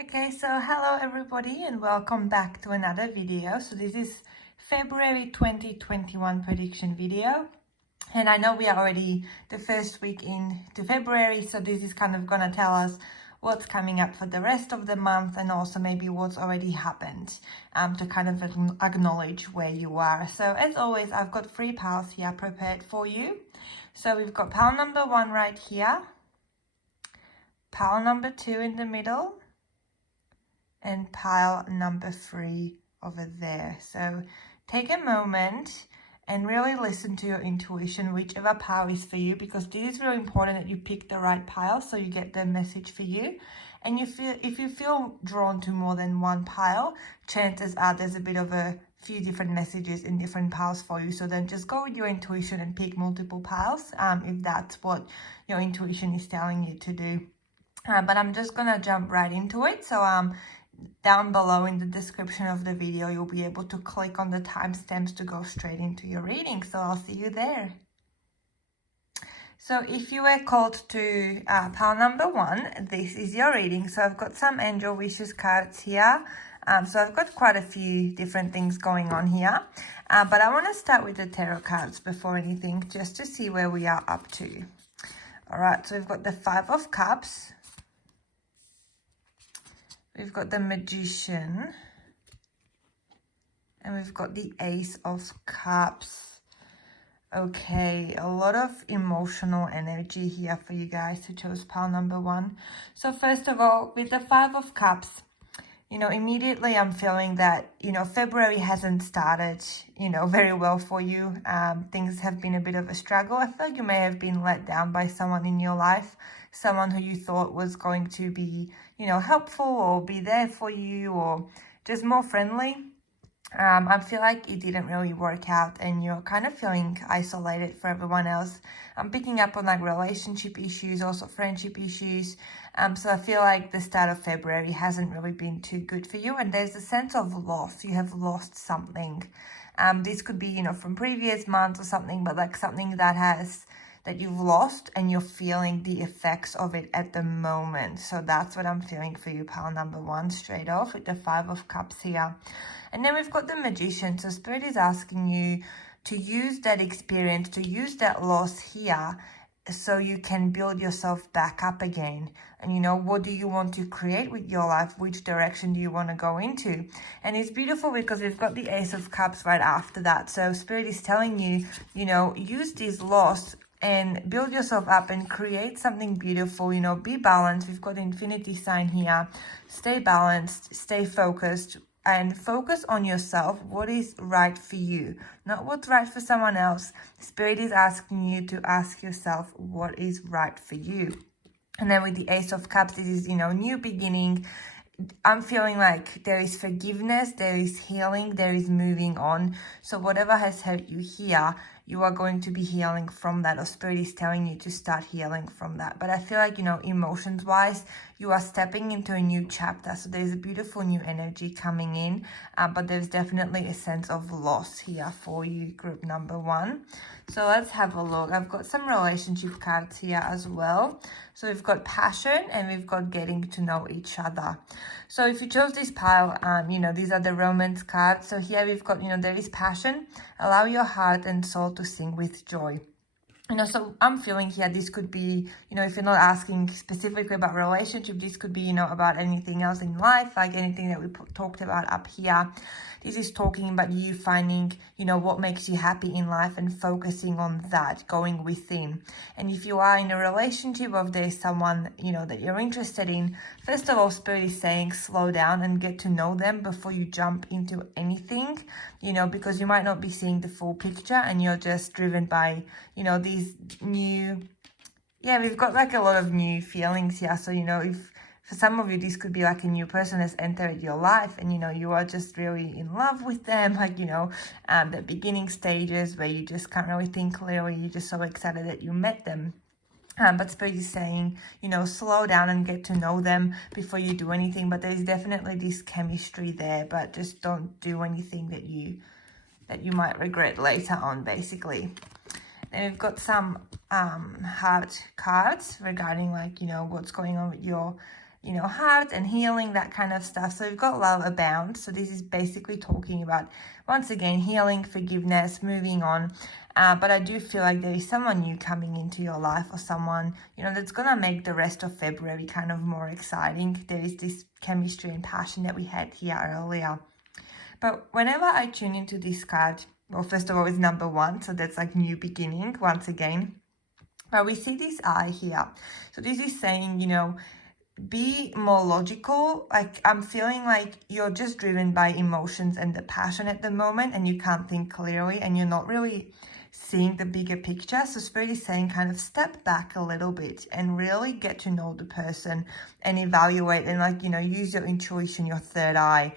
Okay, so hello everybody and welcome back to another video. So this is February 2021 prediction video. And I know we are already the first week into February, so this is kind of gonna tell us what's coming up for the rest of the month and also maybe what's already happened to kind of acknowledge where you are. So as always, I've got 3 piles here prepared for you. So we've got pile number 1 right here, pile number 2 in the middle, and pile number 3 over there. So take a moment and really listen to your intuition, whichever pile is for you, because this is really important that you pick the right pile so you get the message for you. And if you feel drawn to more than one pile, chances are there's a bit of a few different messages in different piles for you. So then just go with your intuition and pick multiple piles if that's what your intuition is telling you to do. But I'm just gonna jump right into it. So down below in the description of the video, you'll be able to click on the timestamps to go straight into your reading. So I'll see you there. So if you were called to pile number 1, this is your reading. So I've got some angel wishes cards here. So I've got quite a few different things going on here. But I want to start with the tarot cards before anything, just to see where we are up to. All right, so we've got the 5 of Cups. We've got the Magician, and we've got the Ace of Cups. Okay, a lot of emotional energy here for you guys who chose pile number 1. So first of all, with the 5 of Cups, immediately I'm feeling that, February hasn't started, very well for you. Things have been a bit of a struggle. I feel like you may have been let down by someone in your life, someone who you thought was going to be, helpful or be there for you or just more friendly. I feel like it didn't really work out and you're kind of feeling isolated for everyone else. I'm picking up on like relationship issues, also friendship issues. So I feel like the start of February hasn't really been too good for you, and there's a sense of loss. You have lost something. This could be, from previous months or something, but like something that you've lost and you're feeling the effects of it at the moment. So that's what I'm feeling for you, pile number 1, straight off with the 5 of Cups here. And then we've got the Magician. So Spirit is asking you to use that experience, to use that loss here so you can build yourself back up again. And what do you want to create with your life? Which direction do you want to go into? And it's beautiful because we've got the Ace of Cups right after that. So Spirit is telling you, use this loss and build yourself up and create something beautiful. Be balanced. We've got the infinity sign here. Stay balanced, stay focused, and focus on yourself. What is right for you, not what's right for someone else. Spirit is asking you to ask yourself what is right for you. And then with the Ace of Cups, this is, new beginning. I'm feeling like there is forgiveness, there is healing, there is moving on. So whatever has hurt you here, you are going to be healing from that, or Spirit is telling you to start healing from that. But I feel like, emotions wise, you are stepping into a new chapter. So there's a beautiful new energy coming in, but there's definitely a sense of loss here for you, group number 1. So let's have a look. I've got some relationship cards here as well. So we've got passion and we've got getting to know each other. So if you chose this pile, these are the romance cards. So here we've got, there is passion. Allow your heart and soul to sing with joy. So I'm feeling here, this could be, if you're not asking specifically about relationship, this could be, about anything else in life, like anything that we talked about up here. This is talking about you finding, what makes you happy in life and focusing on that, going within. And if you are in a relationship or if there's someone, that you're interested in, first of all, Spirit is saying slow down and get to know them before you jump into anything, because you might not be seeing the full picture and you're just driven by, these new, we've got like a lot of new feelings here. So, if for some of you, this could be like a new person has entered your life and, you are just really in love with them. Like, the beginning stages where you just can't really think clearly. You're just so excited that you met them. But Spirit is saying, slow down and get to know them before you do anything. But there's definitely this chemistry there, but just don't do anything that you might regret later on, basically. Then we've got some heart cards regarding, like, what's going on with your you know, heart and healing, that kind of stuff. So we've got love abound. So this is basically talking about, once again, healing, forgiveness, moving on. But I do feel like there is someone new coming into your life, or someone, you know, that's going to make the rest of February kind of more exciting. There is this chemistry and passion that we had here earlier. But whenever I tune into this card, well, first of all, it's number 1. So that's like new beginning once again. But we see this eye here. So this is saying, you know, be more logical. Like, I'm feeling like you're just driven by emotions and the passion at the moment, and you can't think clearly, and you're not really seeing the bigger picture. So Spirit is saying kind of step back a little bit and really get to know the person and evaluate, and like, you know, use your intuition, your third eye,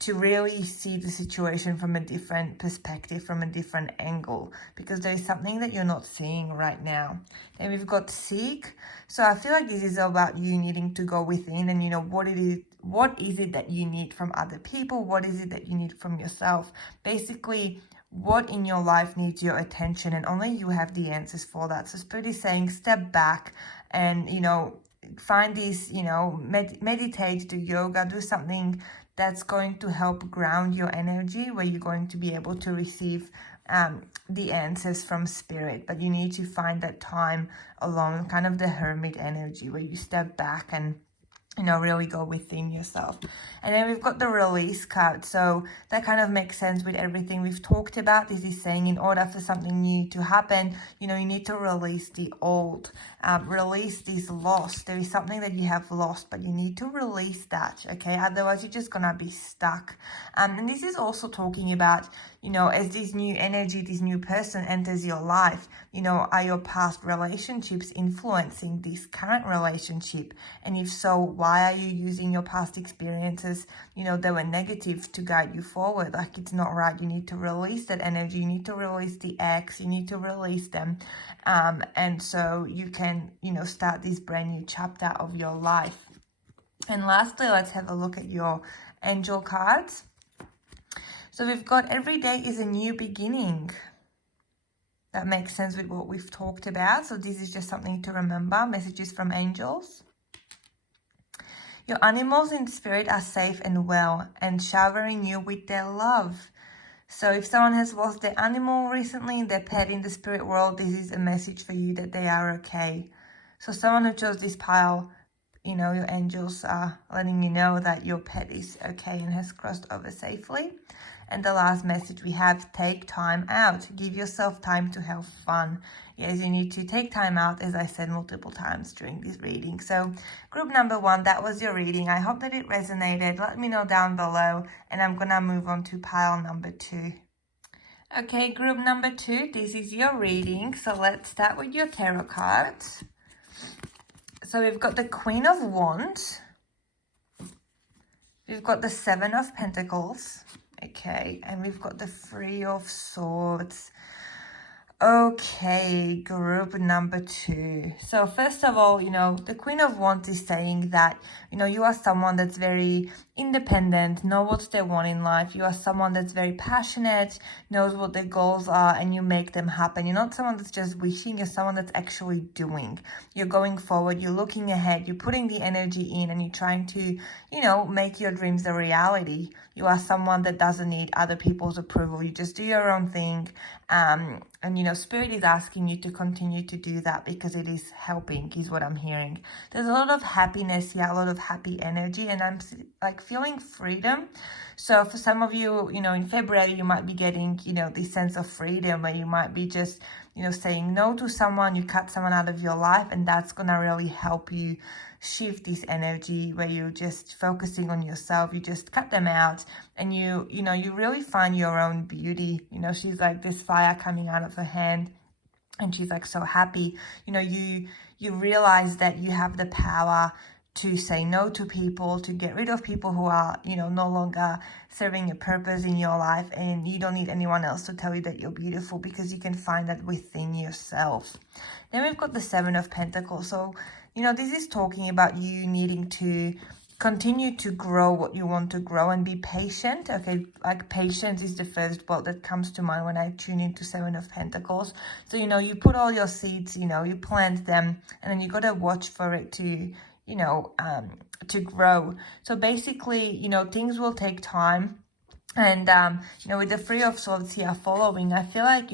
to really see the situation from a different perspective, from a different angle, because there is something that you're not seeing right now. Then we've got seek. So I feel like this is about you needing to go within, and you know, what is it that you need from other people? What is it that you need from yourself? Basically, what in your life needs your attention, and only you have the answers for that. So Spirit is saying step back and, you know, find this, you know, meditate, do yoga, do something that's going to help ground your energy, where you're going to be able to receive the answers from Spirit. But you need to find that time alone, kind of the hermit energy, where you step back and, you know, really go within yourself. And then we've got the release card. So that kind of makes sense with everything we've talked about. This is saying in order for something new to happen, you know, you need to release the old, release this loss. There is something that you have lost, but you need to release that, okay? Otherwise, you're just gonna be stuck. And this is also talking about, you know, as this new energy, this new person enters your life, you know, are your past relationships influencing this current relationship? And if so, why are you using your past experiences, you know, that were negative to guide you forward? Like, it's not right. You need to release that energy. You need to release the ex. You need to release them. And so you can, you know, start this brand new chapter of your life. And lastly, let's have a look at your angel cards. So we've got every day is a new beginning. That makes sense with what we've talked about. So this is just something to remember. Messages from angels. Your animals in spirit are safe and well and showering you with their love. So if someone has lost their animal recently, their pet in the spirit world, this is a message for you that they are okay. So someone who chose this pile, you know, your angels are letting you know that your pet is okay and has crossed over safely. And the last message we have, take time out. Give yourself time to have fun. Yes, you need to take time out, as I said multiple times during this reading. So group number 1, that was your reading. I hope that it resonated. Let me know down below. And I'm going to move on to pile number 2. Okay, group number 2, this is your reading. So let's start with your tarot cards. So we've got the Queen of Wands. We've got the 7 of Pentacles. Okay, and we've got the 3 of Swords. Okay, group number 2. So first of all, you know, the Queen of Wands is saying that, you know, you are someone that's very independent, know what they want in life. You are someone that's very passionate, knows what their goals are, and you make them happen. You're not someone that's just wishing, you're someone that's actually doing. You're going forward, you're looking ahead, you're putting the energy in, and you're trying to, you know, make your dreams a reality. You are someone that doesn't need other people's approval. You just do your own thing. And, you know, Spirit is asking you to continue to do that because it is helping, is what I'm hearing. There's a lot of happiness here, a lot of happy energy, and I'm like feeling freedom. So for some of you, you know, in February, you might be getting, you know, this sense of freedom where you might be just, you know, saying no to someone, you cut someone out of your life, and that's going to really help you shift this energy where you're just focusing on yourself. You just cut them out, and you know, you really find your own beauty. You know, she's like this fire coming out of her hand, and she's like so happy. You know, you realize that you have the power to say no to people, to get rid of people who are, you know, no longer serving a purpose in your life, and you don't need anyone else to tell you that you're beautiful because you can find that within yourself. Then we've got the 7 of Pentacles. So, you know, this is talking about you needing to continue to grow what you want to grow and be patient. Okay, like patience is the first word that comes to mind when I tune into 7 of Pentacles. So, you know, you put all your seeds, you know, you plant them, and then you got to watch for it to, to grow. So basically, things will take time. And, with the Three of Swords here following, I feel like,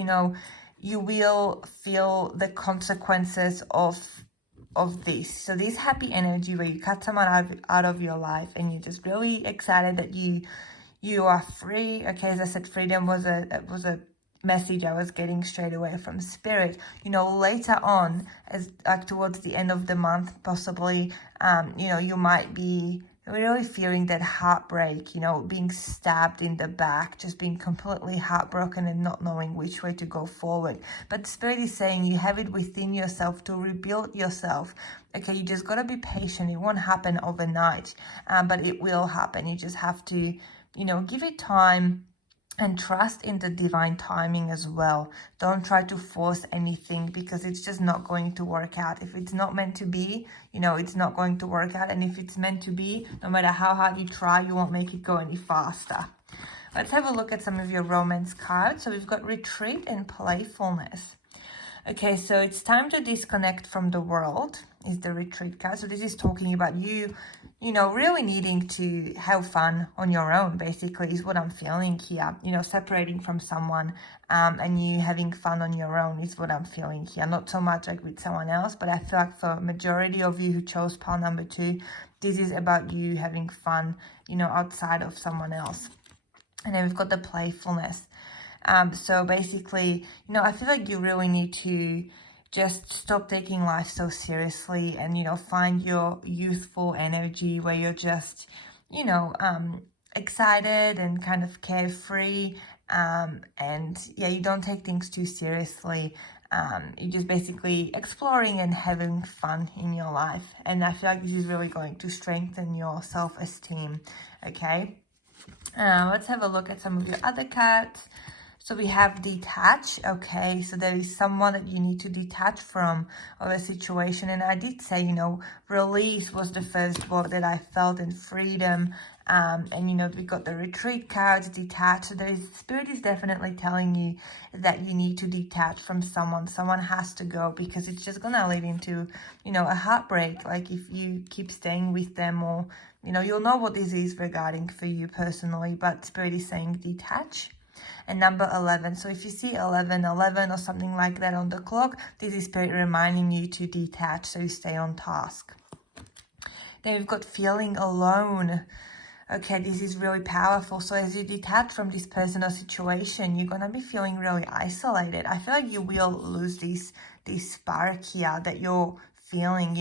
you will feel the consequences of this. So this happy energy where you cut someone out of your life and you're just really excited that you are free. Okay, as I said, freedom was a message I was getting straight away from spirit. Later on, as towards the end of the month, possibly, you might be really feeling that heartbreak, being stabbed in the back, just being completely heartbroken and not knowing which way to go forward. But Spirit is saying you have it within yourself to rebuild yourself. Okay, you just got to be patient. It won't happen overnight, but it will happen. You just have to, give it time and trust in the divine timing as well. Don't try to force anything because it's just not going to work out. If it's not meant to be, it's not going to work out. And if it's meant to be, no matter how hard you try, you won't make it go any faster. Let's have a look at some of your romance cards. So we've got retreat and playfulness. Okay, so it's time to disconnect from the world is the retreat card. So this is talking about you, really needing to have fun on your own, basically, is what I'm feeling here. Separating from someone and you having fun on your own is what I'm feeling here. Not so much like with someone else, but I feel like for majority of you who chose pile number 2, this is about you having fun, outside of someone else. And then we've got the playfulness. So basically, I feel like you really need to just stop taking life so seriously and, find your youthful energy where you're just, excited and kind of carefree. And yeah, you don't take things too seriously. You're just basically exploring and having fun in your life. And I feel like this is really going to strengthen your self-esteem. Okay. Let's have a look at some of your other cards. So we have detach. Okay, so there is someone that you need to detach from or a situation. And I did say, release was the first word that I felt, and freedom. And, we got the retreat cards, detach. So Spirit is definitely telling you that you need to detach from someone. Someone has to go because it's just going to lead into, a heartbreak. Like if you keep staying with them or, you'll know what this is regarding for you personally. But Spirit is saying detach. And number 11. So if you see 11 or something like that on the clock, this is Spirit reminding you to detach so you stay on task. Then we've got feeling alone. Okay, this is really powerful. So as you detach from this person or situation, you're going to be feeling really isolated. I feel like you will lose this spark here that you're feeling,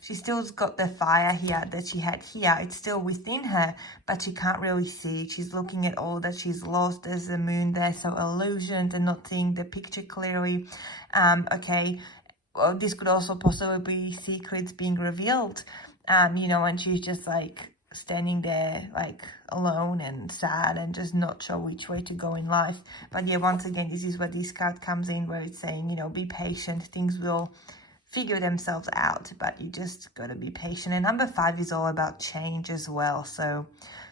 she still's got the fire here that she had here. It's still within her, but she can't really see. She's looking at all that she's lost. There's the moon there, so illusions and not seeing the picture clearly. Okay, well, this could also possibly be secrets being revealed, and she's just like standing there like alone and sad and just not sure which way to go in life. But yeah, once again, this is where this card comes in, where it's saying, be patient. Things will figure themselves out, but you just got to be patient. And number 5 is all about change as well. So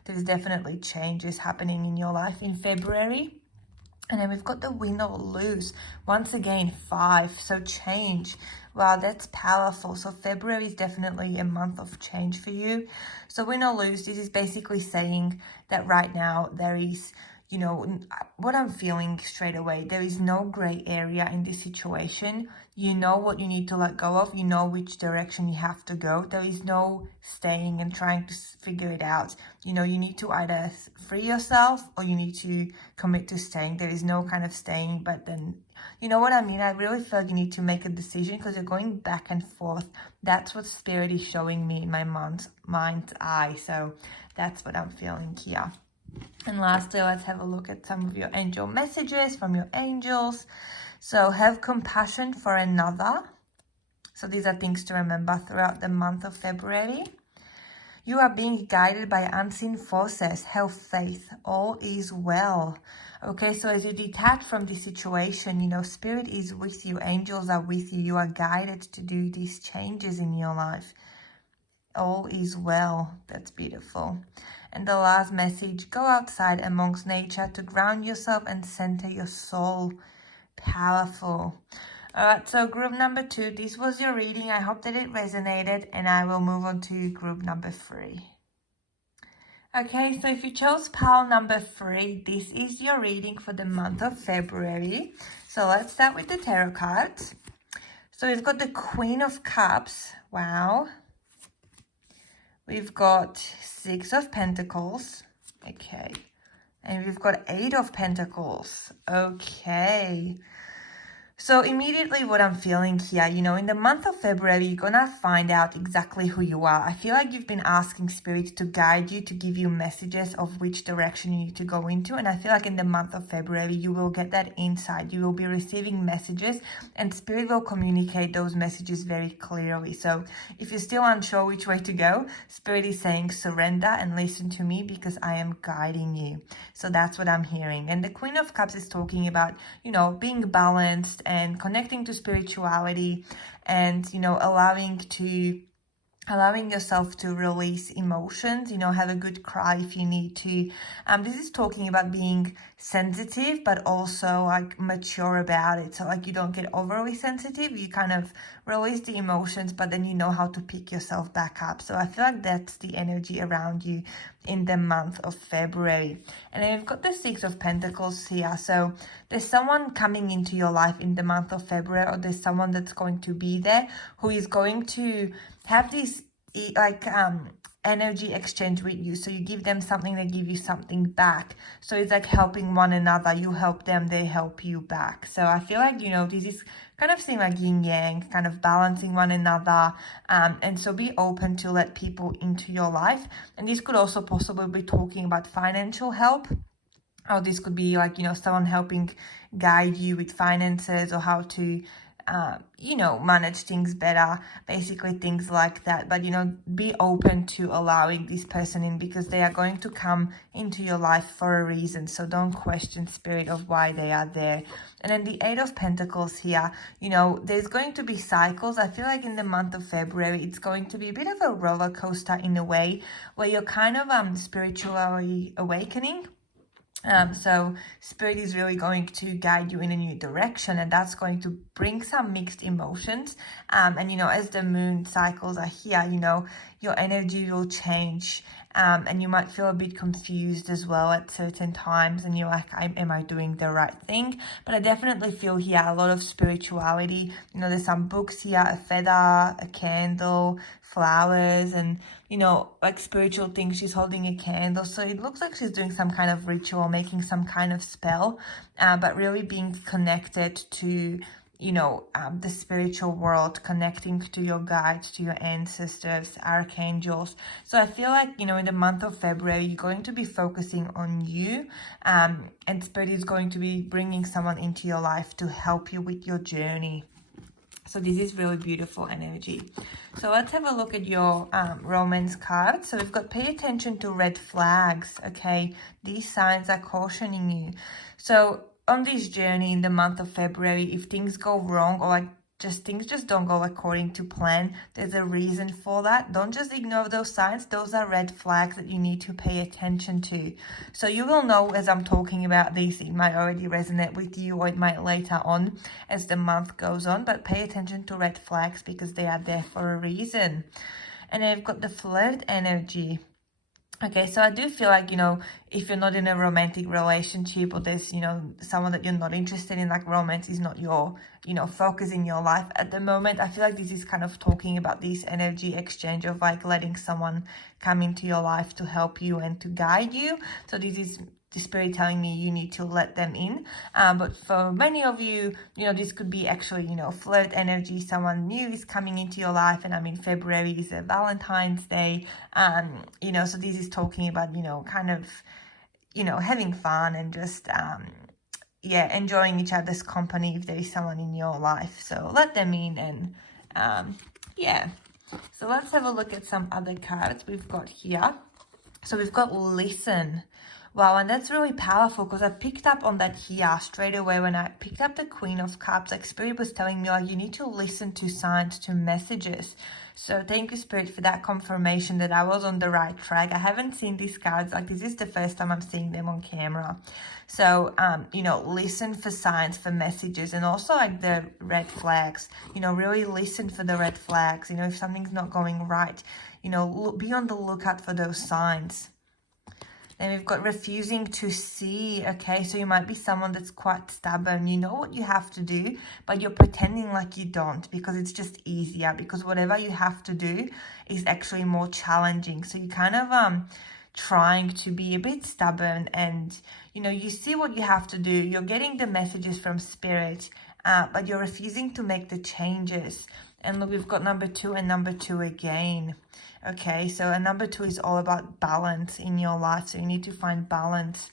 there's definitely changes happening in your life in February. And then we've got the win or lose. Once again, 5. So change. Wow, that's powerful. So February is definitely a month of change for you. So win or lose, this is basically saying that right now there is, what I'm feeling straight away, there is no gray area in this situation. You know what you need to let go of. You know which direction you have to go. There is no staying and trying to figure it out. You need to either free yourself or you need to commit to staying. There is no kind of staying, but then, you know what I mean? I really feel like you need to make a decision because you're going back and forth. That's what Spirit is showing me in my mind's eye. So that's what I'm feeling here. And lastly, let's have a look at some of your angel messages from your angels. So have compassion for another. So these are things to remember throughout the month of February. You are being guided by unseen forces. Have faith. All is well. Okay, so as you detach from this situation, Spirit is with you. Angels are with you. You are guided to do these changes in your life. All is well. That's beautiful. And the last message, go outside amongst nature to ground yourself and center your soul. Powerful. Alright, so group number 2, this was your reading. I hope that it resonated, and I will move on to group number 3. Okay, so if you chose pile number 3, this is your reading for the month of February. So let's start with the tarot cards. So we've got the Queen of Cups. Wow. We've got 6 of Pentacles. Okay. And we've got 8 of Pentacles. Okay. So immediately what I'm feeling here, you know, in the month of February, you're going to find out exactly who you are. I feel like you've been asking Spirit to guide you, to give you messages of which direction you need to go into. And I feel like in the month of February, you will get that insight. You will be receiving messages, and Spirit will communicate those messages very clearly. So if you're still unsure which way to go, Spirit is saying surrender and listen to me because I am guiding you. So that's what I'm hearing. And the Queen of Cups is talking about, you know, being balanced and connecting to spirituality, and, you know, allowing yourself to release emotions, you know, have a good cry if you need to. This is talking about being sensitive, but also like mature about it. So like you don't get overly sensitive, you kind of release the emotions, but then you know how to pick yourself back up. So I feel like that's the energy around you in the month of February. And then we've got the 6 of Pentacles here. So there's someone coming into your life in the month of February, or there's someone that's going to be there who is going to have this like energy exchange with you. So you give them something, they give you something back. So it's like helping one another. You help them, they help you back. So I feel like, you know, this is kind of seeing like yin yang, kind of balancing one another. And so be open to let people into your life. And this could also possibly be talking about financial help. Or this could be like, you know, someone helping guide you with finances, or how to you know, manage things better, basically things like that. But, you know, be open to allowing this person in, because they are going to come into your life for a reason. So don't question Spirit of why they are there. And then the 8 of Pentacles here, you know, there's going to be cycles. I feel like in the month of February, it's going to be a bit of a roller coaster in a way, where you're kind of spiritually awakening. So Spirit is really going to guide you in a new direction, and that's going to bring some mixed emotions. And, you know, as the moon cycles are here, you know, your energy will change. And you might feel a bit confused as well at certain times, and you're like, am I doing the right thing? But I definitely feel here a lot of spirituality. You know, there's some books here, a feather, a candle, flowers, and, you know, like spiritual things. She's holding a candle, so it looks like she's doing some kind of ritual, making some kind of spell, but really being connected to, you know, the spiritual world, connecting to your guides, to your ancestors, archangels. So I feel like, you know, in the month of February, you're going to be focusing on you, and Spirit is going to be bringing someone into your life to help you with your journey. So this is really beautiful energy. So let's have a look at your romance card. So we've got pay attention to red flags, okay? These signs are cautioning you. So on this journey in the month of February, if things go wrong, or like things just don't go according to plan, there's a reason for that. Don't just ignore those signs. Those are red flags that you need to pay attention to. So you will know as I'm talking about this, it might already resonate with you, or it might later on as the month goes on, but pay attention to red flags because they are there for a reason. And then you've got the flirt energy. Okay, so I do feel like, you know, if you're not in a romantic relationship, or there's, you know, someone that you're not interested in, like romance is not your, you know, focus in your life at the moment, I feel like this is kind of talking about this energy exchange of like letting someone come into your life to help you and to guide you. So this is the Spirit telling me you need to let them in. But for many of you, you know, this could be actually, you know, flirt energy. Someone new is coming into your life, and I mean, February is a Valentine's Day. You know, so this is talking about, you know, kind of, you know, having fun and just, yeah, enjoying each other's company if there is someone in your life. So let them in, and yeah. So let's have a look at some other cards we've got here. So we've got listen. Wow, and that's really powerful because I picked up on that here straight away when I picked up the Queen of Cups. Like Spirit was telling me, like, you need to listen to signs, to messages. So thank you, Spirit, for that confirmation that I was on the right track. I haven't seen these cards, like this is the first time I'm seeing them on camera. So, you know, listen for signs, for messages, and also like the red flags, you know, really listen for the red flags. You know, if something's not going right, you know, be on the lookout for those signs. Then we've got refusing to see, okay? So you might be someone that's quite stubborn. You know what you have to do, but you're pretending like you don't because it's just easier, because whatever you have to do is actually more challenging. So you kind of trying to be a bit stubborn, and, you know, you see what you have to do. You're getting the messages from Spirit, but you're refusing to make the changes. And look, we've got number 2 and number 2 again. Okay, so a number 2 is all about balance in your life. So you need to find balance.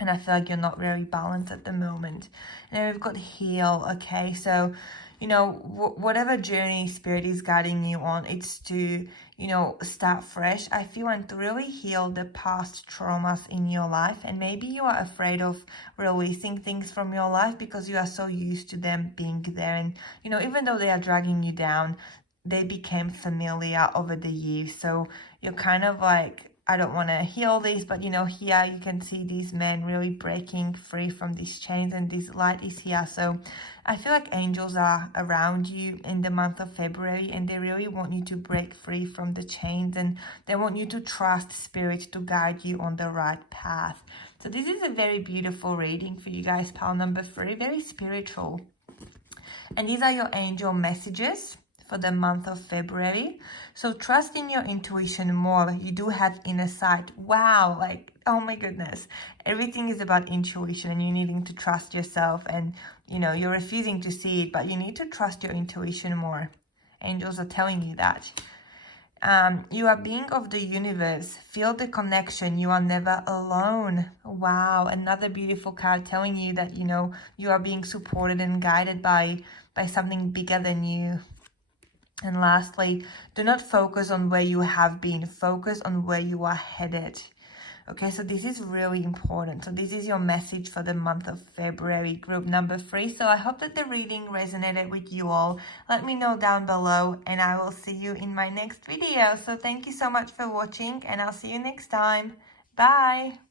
And I feel like you're not very balanced at the moment. And then we've got heal. Okay, so, you know, whatever journey Spirit is guiding you on, it's to, you know, start fresh, I feel, and to really heal the past traumas in your life. And maybe you are afraid of releasing things from your life because you are so used to them being there. And, you know, even though they are dragging you down, they became familiar over the years. So you're kind of like, I don't want to heal this, but, you know, here you can see these men really breaking free from these chains, and this light is here. So I feel like angels are around you in the month of February, and they really want you to break free from the chains, and they want you to trust Spirit to guide you on the right path. So this is a very beautiful reading for you guys, pile number 3, very spiritual. And these are your angel messages for the month of February. So trust in your intuition more. You do have inner sight. Wow, like, oh my goodness. Everything is about intuition, and you needing to trust yourself, and, you know, you're refusing to see it, but you need to trust your intuition more. Angels are telling you that. You are being of the universe. Feel the connection. You are never alone. Wow, another beautiful card telling you that, you know, you are being supported and guided by something bigger than you. And lastly, do not focus on where you have been. Focus on where you are headed. Okay, so this is really important. So this is your message for the month of February, group number 3. So I hope that the reading resonated with you all. Let me know down below, and I will see you in my next video. So thank you so much for watching, and I'll see you next time. Bye.